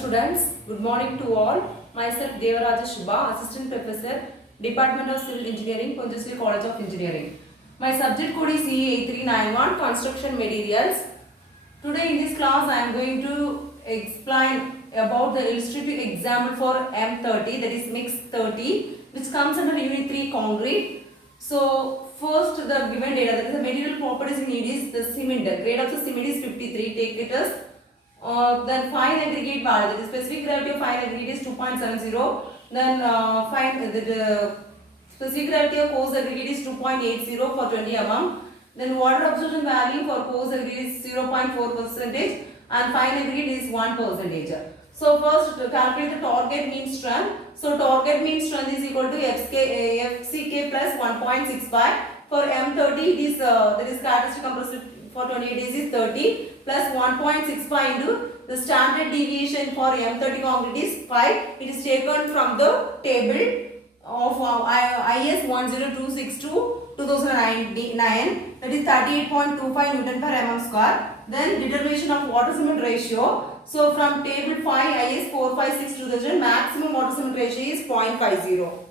students, good morning to all. Myself Devaraja Shubha, Assistant Professor, Department of Civil Engineering, Pondicherry College of Engineering. My subject code is CE8391, Construction Materials. Today in this class I am going to explain about the illustrative example for M30, that is Mix 30, which comes under Unit 3 Concrete. So first the given data, that is the material properties in need is the cement. The grade of the cement is 53, take it as then fine aggregate value, the specific gravity of fine aggregate is 2.70. Then the specific gravity of coarse aggregate is 2.80 for 20 mm. Then water absorption value for coarse aggregate is 0.4% and fine aggregate is 1%. So first to calculate the target mean strength. So target mean strength is equal to FCK plus 1.65. For M30 it is that is characteristic compressive for 28 days is 30 plus 1.65 into the standard deviation for M30 concrete is 5. It is taken from the table of IS 10262 2009, that is 38.25 Newton per mm square. Then determination of water cement ratio. So from table 5 IS 456 2000, maximum water cement ratio is 0.50.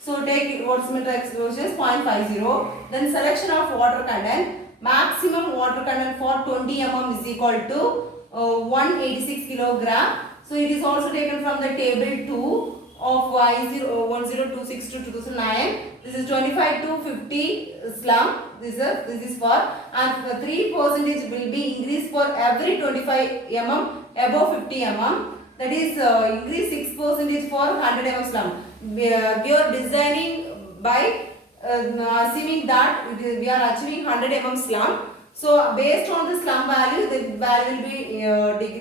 So take water cement ratio is 0.50. Then selection of water content. Maximum water content for 20 mm is equal to 186 kilogram. So it is also taken from the table 2 of IS 10262 2009. This is 25 to 50 slump. This is for, and 3% will be increased for every 25 mm above 50 mm. That is increase 6% for 100 mm slump. We are designing by assuming that we are achieving 100 mm slump. So based on the slump value, the value will be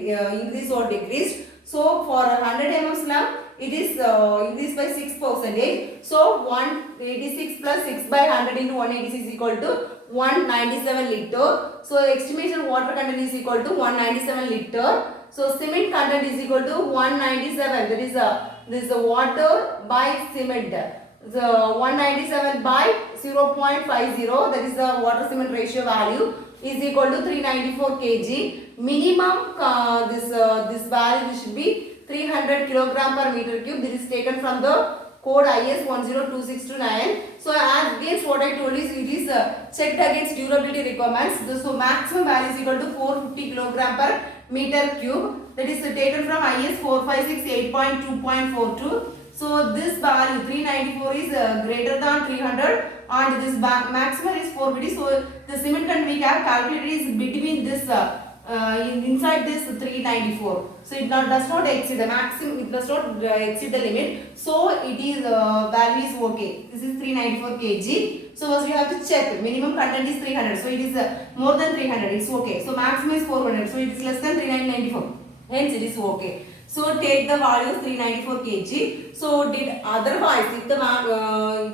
increased or decreased. So for 100 mm slump, it is increased by 6%. So 186 plus 6 by 100 into 186 is equal to 197 liter. So estimation water content is equal to 197 liter. So cement content is equal to 197. That is this is the water by cement. The 197 by 0.50, that is the water cement ratio value, is equal to 394 kg. Minimum this value should be 300 kilogram per meter cube. This is taken from the code IS 1026229. So as against what I told is, it is checked against durability requirements. So maximum value is equal to 450 kilogram per meter cube. That is taken from IS 456 8.2.42. So this value 394 is greater than 300 and this maximum is 450. So the cement content we have calculated is between this inside this 394. So it does not exceed the maximum, it does not exceed the limit. So it is value is okay. This is 394 kg. So first we have to check minimum content is 300. So it is more than 300. It's okay. So maximum is 400. So it is less than 394. Hence it is okay. So take the value 394 kg. So did otherwise if the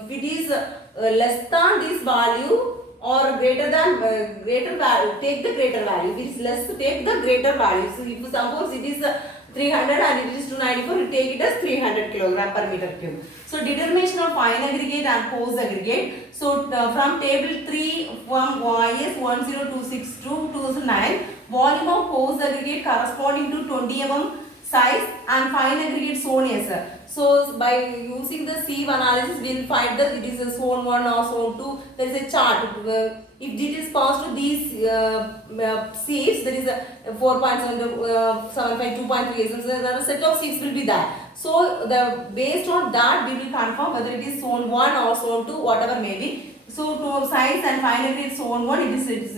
if it is less than this value or greater than greater value, take the greater value. If it is less, take the greater value. So if suppose it is 300 and it is 294, you take it as 300 kilogram per meter cube. So determination of fine aggregate and coarse aggregate. So from table 3 from IS 10262 2009, volume of coarse aggregate corresponding to 20 mm size and fine aggregate zone S. So by using the sieve analysis, we will find that it is a zone 1 or zone 2. There is a chart. If it is passed to these sieves, there is a 4.7, 2.3. So there are a set of sieves will be there. So based on that, we will confirm whether it is zone 1 or zone 2, whatever may be. So to size and fine aggregate zone 1, it is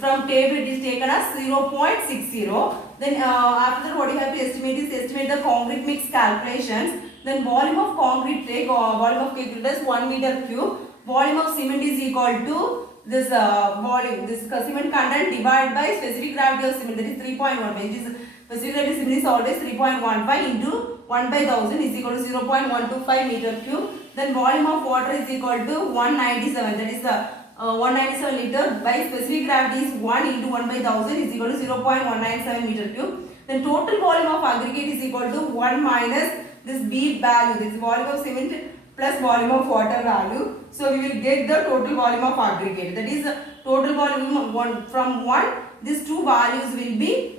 from table it is taken as 0.60. Then after that, what you have to estimate is estimate the concrete mix calculations. Then volume of concrete take volume of concrete is 1 meter cube. Volume of cement is equal to this volume, this cement content divided by specific gravity of cement, that is 3.15. It is specific gravity of cement is always 3.15 into 1 by 1000 is equal to 0.125 meter cube. Then volume of water is equal to 197. That is the 197 liter by specific gravity is 1 into 1 by 1000 is equal to 0.197 meter cube. Then total volume of aggregate is equal to 1 minus this B value, this volume of cement plus volume of water value. So we will get the total volume of aggregate. That is total volume from 1, these two values will be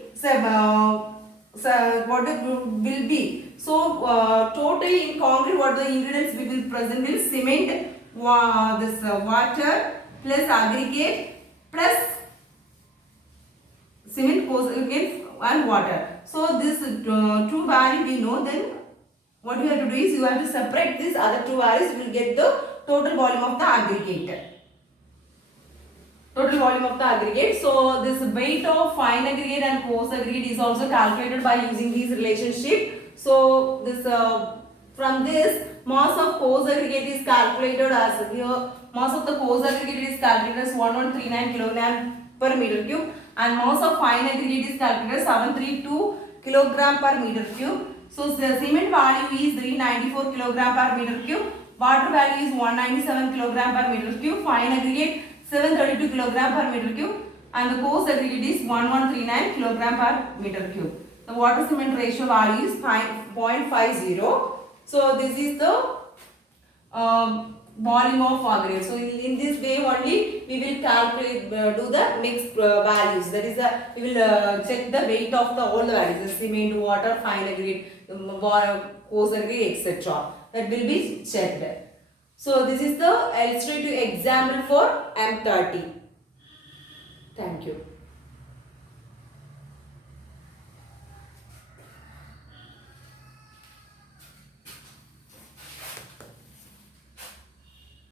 what it will be. So totally in concrete, what the ingredients we will present is cement, this water plus aggregate plus cement goes again and water. So this two value we know, then what you have to do is you have to separate these other two values, you will get the total volume of the aggregate. Total volume of the aggregate. So this weight of fine aggregate and coarse aggregate is also calculated by using these relationship. So this from this mass of coarse aggregate is calculated as here, mass of the coarse aggregate is calculated as 1139 kilogram per meter cube, and mass of fine aggregate is calculated as 732 kilogram per meter cube. So the cement value is 394 kilogram per meter cube, water value is 197 kilogram per meter cube, fine aggregate 732 kilogram per meter cube, and the coarse aggregate is 1139 kilogram per meter cube. The water cement ratio value is 0.50. So this is the volume of aggregate. So in this way only we will calculate, do the mixed values. That is, we will check the weight of the all the values, the cement, water, fine aggregate, coarse aggregate, etc. That will be checked. So this is the illustrative example for M30. Thank you.